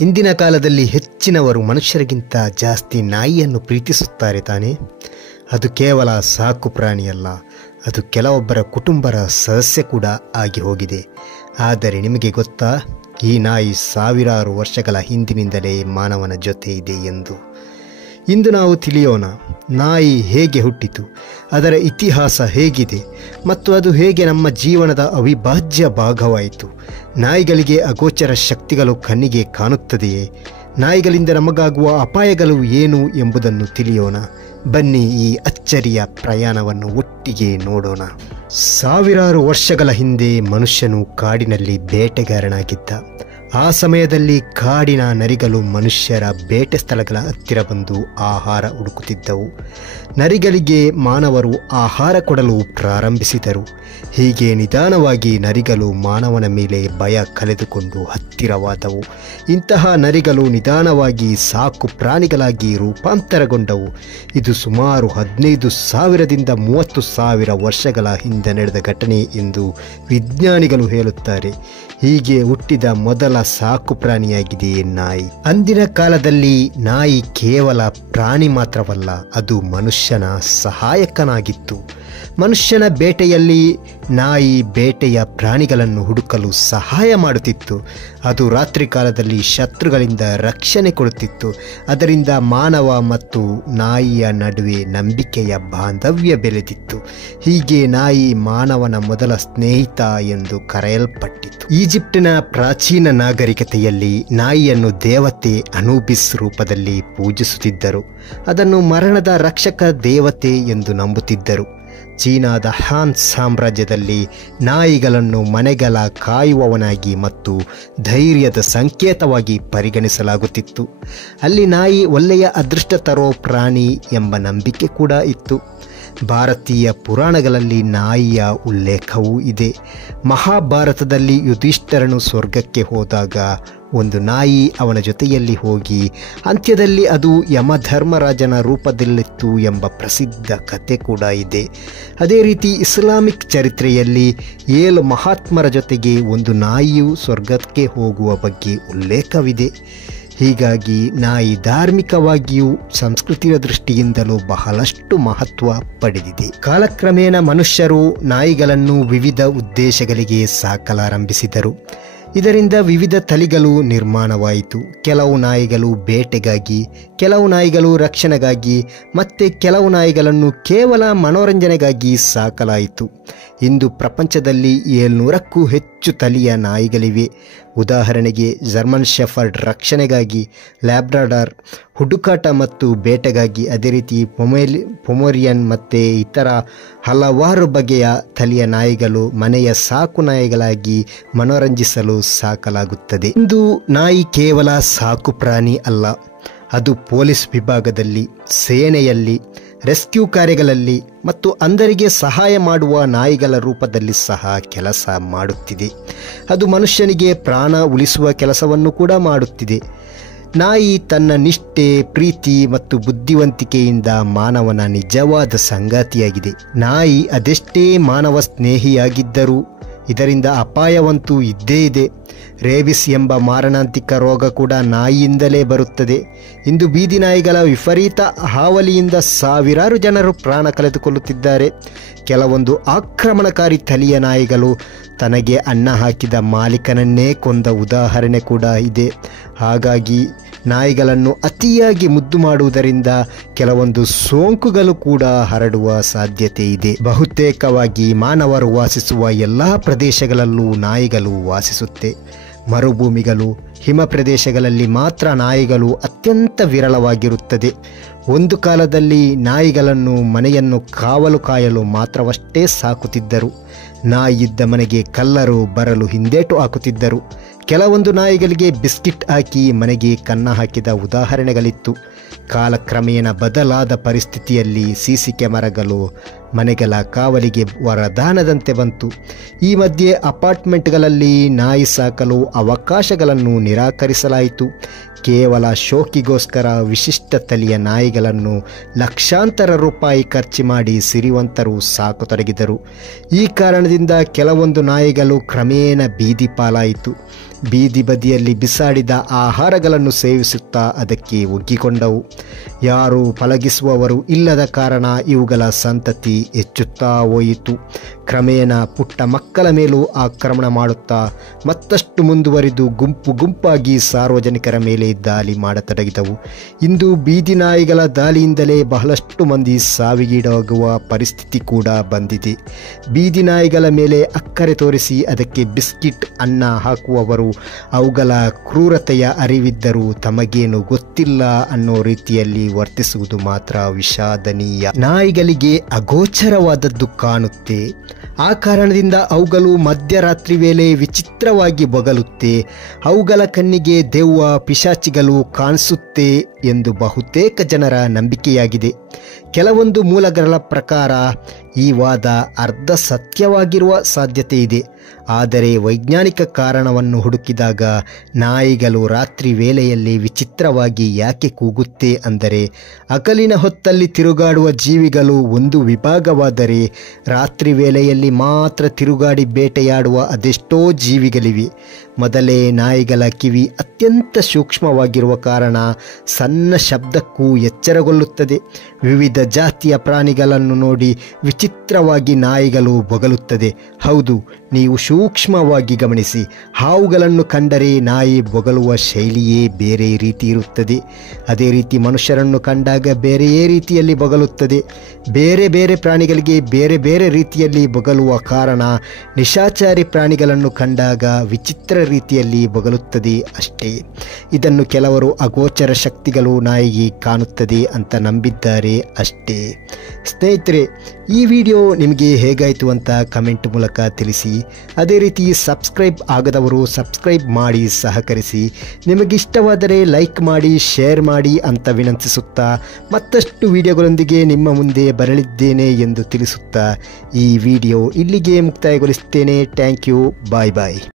ಇಂದಿನ ಕಾಲದಲ್ಲಿ ಹೆಚ್ಚಿನವರು ಮನುಷ್ಯರಿಗಿಂತ ಜಾಸ್ತಿ ನಾಯಿಯನ್ನು ಪ್ರೀತಿಸುತ್ತಾರೆ ತಾನೇ. ಅದು ಕೇವಲ ಸಾಕು ಪ್ರಾಣಿಯಲ್ಲ, ಅದು ಕೆಲವೊಬ್ಬರ ಕುಟುಂಬದ ಸದಸ್ಯ ಕೂಡ ಆಗಿ ಹೋಗಿದೆ. ಆದರೆ ನಿಮಗೆ ಗೊತ್ತಾ, ಈ ನಾಯಿ ಸಾವಿರಾರು ವರ್ಷಗಳ ಹಿಂದಿನಿಂದಲೇ ಮಾನವನ ಜೊತೆ ಇದೆ ಎಂದು. ಇಂದು ನಾವು ತಿಳಿಯೋಣ, ನಾಯಿ ಹೇಗೆ ಹುಟ್ಟಿತು, ಅದರ ಇತಿಹಾಸ ಹೇಗಿದೆ ಮತ್ತು ಅದು ಹೇಗೆ ನಮ್ಮ ಜೀವನದ ಅವಿಭಾಜ್ಯ ಭಾಗವಾಯಿತು. ನಾಯಿಗಳಿಗೆ ಅಗೋಚರ ಶಕ್ತಿಗಳು ಕಣ್ಣಿಗೆ ಕಾಣುತ್ತದೆಯೇ? ನಾಯಿಗಳಿಂದ ನಮಗಾಗುವ ಅಪಾಯಗಳು ಏನು ಎಂಬುದನ್ನು ತಿಳಿಯೋಣ. ಬನ್ನಿ, ಈ ಅಚ್ಚರಿಯ ಪ್ರಯಾಣವನ್ನು ಒಟ್ಟಿಗೆ ನೋಡೋಣ. ಸಾವಿರಾರು ವರ್ಷಗಳ ಹಿಂದೆ ಮನುಷ್ಯನು ಕಾಡಿನಲ್ಲಿ ಬೇಟೆಗಾರನಾಗಿದ್ದ. ಆ ಸಮಯದಲ್ಲಿ ಕಾಡಿನ ನರಿಗಳು ಮನುಷ್ಯರ ಬೇಟೆ ಸ್ಥಳಗಳ ಹತ್ತಿರ ಬಂದು ಆಹಾರ ಹುಡುಕುತ್ತಿದ್ದವು. ನರಿಗಳಿಗೆ ಮಾನವರು ಆಹಾರ ಕೊಡಲು ಪ್ರಾರಂಭಿಸಿದರು. ಹೀಗೆ ನಿಧಾನವಾಗಿ ನರಿಗಳು ಮಾನವನ ಮೇಲೆ ಭಯ ಕಳೆದುಕೊಂಡು ಹತ್ತಿರವಾದವು. ಇಂತಹ ನರಿಗಳು ನಿಧಾನವಾಗಿ ಸಾಕು ಪ್ರಾಣಿಗಳಾಗಿ ರೂಪಾಂತರಗೊಂಡವು. ಇದು ಸುಮಾರು 15,000ದಿಂದ 30,000 ವರ್ಷಗಳ ಹಿಂದೆ ನಡೆದ ಘಟನೆ ಎಂದು ವಿಜ್ಞಾನಿಗಳು ಹೇಳುತ್ತಾರೆ. ಹೀಗೆ ಹುಟ್ಟಿದ ಮೊದಲ ಸಾಕು ಪ್ರಾಣಿಯಾಗಿದೆ ನಾಯಿ. ಅಂದಿನ ಕಾಲದಲ್ಲಿ ನಾಯಿ ಕೇವಲ ಪ್ರಾಣಿ ಮಾತ್ರವಲ್ಲ, ಅದು ಮನುಷ್ಯನ ಸಹಾಯಕನಾಗಿತ್ತು. ಮನುಷ್ಯನ ಬೇಟೆಯಲ್ಲಿ ನಾಯಿ ಬೇಟೆಯ ಪ್ರಾಣಿಗಳನ್ನು ಹುಡುಕಲು ಸಹಾಯ ಮಾಡುತ್ತಿತ್ತು. ಅದು ರಾತ್ರಿ ಕಾಲದಲ್ಲಿ ಶತ್ರುಗಳಿಂದ ರಕ್ಷಣೆ ಕೊಡುತ್ತಿತ್ತು. ಅದರಿಂದ ಮಾನವ ಮತ್ತು ನಾಯಿಯ ನಡುವೆ ನಂಬಿಕೆಯ ಬಾಂಧವ್ಯ ಬೆಳೆದಿತ್ತು. ಹೀಗೆ ನಾಯಿ ಮಾನವನ ಮೊದಲ ಸ್ನೇಹಿತ ಎಂದು ಕರೆಯಲ್ಪಟ್ಟಿತು. ಈಜಿಪ್ಟಿನ ಪ್ರಾಚೀನ ನಾಗರಿಕತೆಯಲ್ಲಿ ನಾಯಿಯನ್ನು ದೇವತೆ ಅನೂಬಿಸ್ ರೂಪದಲ್ಲಿ ಪೂಜಿಸುತ್ತಿದ್ದರು. ಅದನ್ನು ಮರಣದ ರಕ್ಷಕ ದೇವತೆ ಎಂದು ನಂಬುತ್ತಿದ್ದರು. ಚೀನಾದ ಹಾನ್ ಸಾಮ್ರಾಜ್ಯದಲ್ಲಿ ನಾಯಿಗಳನ್ನು ಮನೆಗಳ ಕಾಯುವವನಾಗಿ ಮತ್ತು ಧೈರ್ಯದ ಸಂಕೇತವಾಗಿ ಪರಿಗಣಿಸಲಾಗುತ್ತಿತ್ತು. ಅಲ್ಲಿ ನಾಯಿ ಒಳ್ಳೆಯ ಅದೃಷ್ಟ ತರೋ ಪ್ರಾಣಿ ಎಂಬ ನಂಬಿಕೆ ಕೂಡ ಇತ್ತು. ಭಾರತೀಯ ಪುರಾಣಗಳಲ್ಲಿ ನಾಯಿಯ ಉಲ್ಲೇಖವೂ ಇದೆ. ಮಹಾಭಾರತದಲ್ಲಿ ಯುಧಿಷ್ಠರನು ಸ್ವರ್ಗಕ್ಕೆ ಹೋದಾಗ ಒಂದು ನಾಯಿ ಅವನ ಜೊತೆಯಲ್ಲಿ ಹೋಗಿ ಅಂತ್ಯದಲ್ಲಿ ಅದು ಯಮಧರ್ಮರಾಜನ ರೂಪದಲ್ಲಿತ್ತು ಎಂಬ ಪ್ರಸಿದ್ಧ ಕಥೆ ಕೂಡ ಇದೆ. ಅದೇ ರೀತಿ ಇಸ್ಲಾಮಿಕ್ ಚರಿತ್ರೆಯಲ್ಲಿ 7 ಮಹಾತ್ಮರ ಜೊತೆಗೆ ಒಂದು ನಾಯಿಯು ಸ್ವರ್ಗಕ್ಕೆ ಹೋಗುವ ಬಗ್ಗೆ ಉಲ್ಲೇಖವಿದೆ. ಹೀಗಾಗಿ ನಾಯಿ ಧಾರ್ಮಿಕವಾಗಿಯೂ ಸಂಸ್ಕೃತಿಯ ದೃಷ್ಟಿಯಿಂದಲೂ ಬಹಳಷ್ಟು ಮಹತ್ವ ಪಡೆದಿದೆ. ಕಾಲಕ್ರಮೇಣ ಮನುಷ್ಯರು ನಾಯಿಗಳನ್ನು ವಿವಿಧ ಉದ್ದೇಶಗಳಿಗೆ ಸಾಕಲಾರಂಭಿಸಿದರು. ಇದರಿಂದ ವಿವಿಧ ತಳಿಗಳು ನಿರ್ಮಾಣವಾಯಿತು. ಕೆಲವು ನಾಯಿಗಳು ಬೇಟೆಗಾಗಿ, ಕೆಲವು ನಾಯಿಗಳು ರಕ್ಷಣೆಗಾಗಿ ಮತ್ತು ಕೆಲವು ನಾಯಿಗಳನ್ನು ಕೇವಲ ಮನೋರಂಜನೆಗಾಗಿ ಸಾಕಲಾಯಿತು. ಇಂದು ಪ್ರಪಂಚದಲ್ಲಿ 700ಕ್ಕೂ ಹೆಚ್ಚು ತಳಿಯ ನಾಯಿಗಳಿವೆ. ಉದಾಹರಣೆಗೆ ಜರ್ಮನ್ ಶೆಫರ್ಡ್ ರಕ್ಷಣೆಗಾಗಿ, ಲ್ಯಾಬ್ರಾಡಾರ್ ಹುಡುಕಾಟ ಮತ್ತು ಬೇಟೆಗಾಗಿ, ಅದೇ ರೀತಿ ಪೊಮೇರಿಯನ್ ಮತ್ತು ಇತರ ಹಲವಾರು ಬಗೆಯ ತಳಿಯ ನಾಯಿಗಳು ಮನೆಯ ಸಾಕು ನಾಯಿಗಳಾಗಿ ಮನೋರಂಜಿಸಲು ಸಾಕಲಾಗುತ್ತದೆ. ಇಂದು ನಾಯಿ ಕೇವಲ ಸಾಕು ಪ್ರಾಣಿ ಅಲ್ಲ, ಅದು ಪೊಲೀಸ್ ವಿಭಾಗದಲ್ಲಿ, ಸೇನೆಯಲ್ಲಿ, ರೆಸ್ಕ್ಯೂ ಕಾರ್ಯಗಳಲ್ಲಿ ಮತ್ತು ಅಂಧರಿಗೆ ಸಹಾಯ ಮಾಡುವ ನಾಯಿಗಳ ರೂಪದಲ್ಲಿ ಸಹ ಕೆಲಸ ಮಾಡುತ್ತಿದೆ. ಅದು ಮನುಷ್ಯನಿಗೆ ಪ್ರಾಣ ಉಳಿಸುವ ಕೆಲಸವನ್ನು ಕೂಡ ಮಾಡುತ್ತಿದೆ. ನಾಯಿ ತನ್ನ ನಿಷ್ಠೆ, ಪ್ರೀತಿ ಮತ್ತು ಬುದ್ಧಿವಂತಿಕೆಯಿಂದ ಮಾನವನ ನಿಜವಾದ ಸಂಗಾತಿಯಾಗಿದೆ. ನಾಯಿ ಅದೆಷ್ಟೇ ಮಾನವ ಸ್ನೇಹಿಯಾಗಿದ್ದರೂ ಇದರಿಂದ ಅಪಾಯವಂತೂ ಇದ್ದೇ ಇದೆ. ರೇಬಿಸ್ ಎಂಬ ಮಾರಣಾಂತಿಕ ರೋಗ ಕೂಡ ನಾಯಿಯಿಂದಲೇ ಬರುತ್ತದೆ. ಇಂದು ಬೀದಿ ನಾಯಿಗಳ ವಿಪರೀತ ಹಾವಳಿಯಿಂದ ಸಾವಿರಾರು ಜನರು ಪ್ರಾಣ ಕಳೆದುಕೊಳ್ಳುತ್ತಿದ್ದಾರೆ. ಕೆಲವೊಂದು ಆಕ್ರಮಣಕಾರಿ ತಳಿಯ ನಾಯಿಗಳು ತನಗೆ ಅನ್ನ ಹಾಕಿದ ಮಾಲೀಕನನ್ನೇ ಕೊಂದ ಉದಾಹರಣೆ ಕೂಡ ಇದೆ. ಹಾಗಾಗಿ ನಾಯಿಗಳನ್ನು ಅತಿಯಾಗಿ ಮುದ್ದು ಮಾಡುವುದರಿಂದ ಕೆಲವೊಂದು ಸೋಂಕುಗಳು ಕೂಡ ಹರಡುವ ಸಾಧ್ಯತೆ ಇದೆ. ಬಹುತೇಕವಾಗಿ ಮಾನವರು ವಾಸಿಸುವ ಎಲ್ಲ ಪ್ರದೇಶಗಳಲ್ಲೂ ನಾಯಿಗಳು ವಾಸಿಸುತ್ತೆ. ಮರುಭೂಮಿಗಳು, ಹಿಮ ಪ್ರದೇಶಗಳಲ್ಲಿ ಮಾತ್ರ ನಾಯಿಗಳು ಅತ್ಯಂತ ವಿರಳವಾಗಿರುತ್ತದೆ. ಒಂದು ಕಾಲದಲ್ಲಿ ನಾಯಿಗಳನ್ನು ಮನೆಯನ್ನು ಕಾವಲು ಕಾಯಲು ಮಾತ್ರವಷ್ಟೇ ಸಾಕುತ್ತಿದ್ದರು. ನಾಯಿಯಿದ್ದ ಮನೆಗೆ ಕಳ್ಳರು ಬರಲು ಹಿಂದೇಟು ಹಾಕುತ್ತಿದ್ದರು. ಕೆಲವೊಂದು ನಾಯಿಗಳಿಗೆ ಬಿಸ್ಕಿಟ್ ಹಾಕಿ ಮನೆಗೆ ಕನ್ನ ಹಾಕಿದ ಉದಾಹರಣೆಗಳಿತ್ತು. ಕಾಲಕ್ರಮೇಣ ಬದಲಾದ ಪರಿಸ್ಥಿತಿಯಲ್ಲಿ ಸಿಸಿ ಕ್ಯಾಮರಾಗಳು ಮನೆಗಳ ಕಾವಲಿಗೆ ವರದಾನದಂತೆ ಬಂತು. ಈ ಮಧ್ಯೆ ಅಪಾರ್ಟ್ಮೆಂಟ್ಗಳಲ್ಲಿ ನಾಯಿ ಸಾಕಲು ಅವಕಾಶಗಳನ್ನು ನಿರಾಕರಿಸಲಾಯಿತು. ಕೇವಲ ಶೋಕಿಗೋಸ್ಕರ ವಿಶಿಷ್ಟ ತಳಿಯ ನಾಯಿಗಳನ್ನು ಲಕ್ಷಾಂತರ ರೂಪಾಯಿ ಖರ್ಚು ಮಾಡಿ ಸಿರಿವಂತರು ಸಾಕತೊಡಗಿದರು. ಈ ಕಾರಣದಿಂದ ಕೆಲವೊಂದು ನಾಯಿಗಳು ಕ್ರಮೇಣ ಬೀದಿ ಪಾಲಾಯಿತು. ಬೀದಿ ಬದಿಯಲ್ಲಿ ಬಿಸಾಡಿದ ಆಹಾರಗಳನ್ನು ಸೇವಿಸುತ್ತಾ ಅದಕ್ಕೆ ಒಗ್ಗಿಕೊಂಡವು. ಯಾರೂ ಪಳಗಿಸುವವರು ಇಲ್ಲದ ಕಾರಣ ಇವುಗಳ ಸಂತತಿ ಹೆಚ್ಚುತ್ತಾ ಹೋಯಿತು. ಕ್ರಮೇಣ ಪುಟ್ಟ ಮಕ್ಕಳ ಮೇಲೂ ಆಕ್ರಮಣ ಮಾಡುತ್ತಾ ಮತ್ತಷ್ಟು ಮುಂದುವರಿದು ಗುಂಪು ಗುಂಪಾಗಿ ಸಾರ್ವಜನಿಕರ ಮೇಲೆ ದಾಳಿ ಮಾಡತೊಡಗಿದವು. ಇಂದು ಬೀದಿ ನಾಯಿಗಳ ದಾಳಿಯಿಂದಲೇ ಬಹಳಷ್ಟು ಮಂದಿ ಸಾವಿಗೀಡಾಗುವ ಪರಿಸ್ಥಿತಿ ಕೂಡ ಬಂದಿದೆ. ಬೀದಿ ನಾಯಿಗಳ ಮೇಲೆ ಅಕ್ಕರೆ ತೋರಿಸಿ ಅದಕ್ಕೆ ಬಿಸ್ಕಿಟ್ ಅನ್ನ ಹಾಕುವವರು ಅವುಗಳ ಕ್ರೂರತೆಯ ಅರಿವಿದ್ದರೂ ತಮಗೇನು ಗೊತ್ತಿಲ್ಲ ಅನ್ನೋ ರೀತಿಯಲ್ಲಿ ವರ್ತಿಸುವುದು ಮಾತ್ರ ವಿಷಾದನೀಯ. ನಾಯಿಗಳಿಗೆ ಅಗೋಚರವಾದದ್ದು ಕಾಣುತ್ತೆ. ಆ ಕಾರಣದಿಂದ ಅವುಗಳು ಮಧ್ಯರಾತ್ರಿ ವೇಳೆ ವಿಚಿತ್ರವಾಗಿ ಬೊಗಲುತ್ತೆ. ಅವುಗಳ ಕಣ್ಣಿಗೆ ದೆವ್ವ ಪಿಶಾಚಿಗಳು ಕಾಣಿಸುತ್ತೆ ಎಂದು ಬಹುತೇಕ ಜನರ ನಂಬಿಕೆಯಾಗಿದೆ. ಕೆಲವೊಂದು ಮೂಲಗಳ ಪ್ರಕಾರ ಈ ವಾದ ಅರ್ಧ ಸತ್ಯವಾಗಿರುವ ಸಾಧ್ಯತೆ ಇದೆ. ಆದರೆ ವೈಜ್ಞಾನಿಕ ಕಾರಣವನ್ನು ಹುಡುಕಿದಾಗ ನಾಯಿಗಳು ರಾತ್ರಿ ವೇಳೆಯಲ್ಲಿ ವಿಚಿತ್ರವಾಗಿ ಯಾಕೆ ಕೂಗುತ್ತೆ ಅಂದರೆ, ಹಗಲಿನ ಹೊತ್ತಲ್ಲಿ ತಿರುಗಾಡುವ ಜೀವಿಗಳು ಒಂದು ವಿಭಾಗವಾದರೆ ರಾತ್ರಿ ವೇಳೆಯಲ್ಲಿ ಮಾತ್ರ ತಿರುಗಾಡಿ ಬೇಟೆಯಾಡುವ ಅದೆಷ್ಟೋ ಜೀವಿಗಳಿವೆ. ಮೊದಲೇ ನಾಯಿಗಳ ಕಿವಿ ಅತ್ಯಂತ ಸೂಕ್ಷ್ಮವಾಗಿರುವ ಕಾರಣ ಸಣ್ಣ ಶಬ್ದಕ್ಕೂ ಎಚ್ಚರಗೊಳ್ಳುತ್ತದೆ. ವಿವಿಧ ಜಾತಿಯ ಪ್ರಾಣಿಗಳನ್ನು ನೋಡಿ ವಿಚಿತ್ರವಾಗಿ ನಾಯಿಗಳು ಬೊಗಲುತ್ತದೆ. ಹೌದು, ನೀವು ಸೂಕ್ಷ್ಮವಾಗಿ ಗಮನಿಸಿ. ಹಾವುಗಳನ್ನು ಕಂಡರೆ ನಾಯಿ ಬೊಗಲುವ ಶೈಲಿಯೇ ಬೇರೆ ರೀತಿ ಇರುತ್ತದೆ. ಅದೇ ರೀತಿ ಮನುಷ್ಯರನ್ನು ಕಂಡಾಗ ಬೇರೆಯೇ ರೀತಿಯಲ್ಲಿ ಬೊಗಲುತ್ತದೆ. ಬೇರೆ ಬೇರೆ ಪ್ರಾಣಿಗಳಿಗೆ ಬೇರೆ ಬೇರೆ ರೀತಿಯಲ್ಲಿ ಬೊಗಲುವ ಕಾರಣ ನಿಶಾಚಾರಿ ಪ್ರಾಣಿಗಳನ್ನು ಕಂಡಾಗ ವಿಚಿತ್ರ ರೀತಿಯಲ್ಲಿ ಬೊಗಲುತ್ತದೆ ಅಷ್ಟೇ. ಇದನ್ನು ಕೆಲವರು ಅಗೋಚರ ಶಕ್ತಿಗಳು ನಾಯಿಗೆ ಕಾಣುತ್ತದೆ ಅಂತ ನಂಬಿದ್ದಾರೆ ಅಷ್ಟೇ. ಸ್ನೇಹಿತರೆ, ಈ ವಿಡಿಯೋ ನಿಮಗೆ ಹೇಗಾಯಿತು ಅಂತ ಕಮೆಂಟ್ ಮೂಲಕ ತಿಳಿಸಿ. ಅದೇ ರೀತಿ ಸಬ್ಸ್ಕ್ರೈಬ್ ಆಗದವರು ಸಬ್ಸ್ಕ್ರೈಬ್ ಮಾಡಿ ಸಹಕರಿಸಿ. ನಿಮಗಿಷ್ಟವಾದರೆ ಲೈಕ್ ಮಾಡಿ, ಶೇರ್ ಮಾಡಿ ಅಂತ ವಿನಂತಿಸುತ್ತಾ ಮತ್ತಷ್ಟು ವಿಡಿಯೋಗಳೊಂದಿಗೆ ನಿಮ್ಮ ಮುಂದೆ ಬರಲಿದ್ದೇನೆ ಎಂದು ತಿಳಿಸುತ್ತಾ ಈ ವಿಡಿಯೋ ಇಲ್ಲಿಗೆ ಮುಕ್ತಾಯಗೊಳಿಸುತ್ತೇನೆ. Thank you. Bye bye.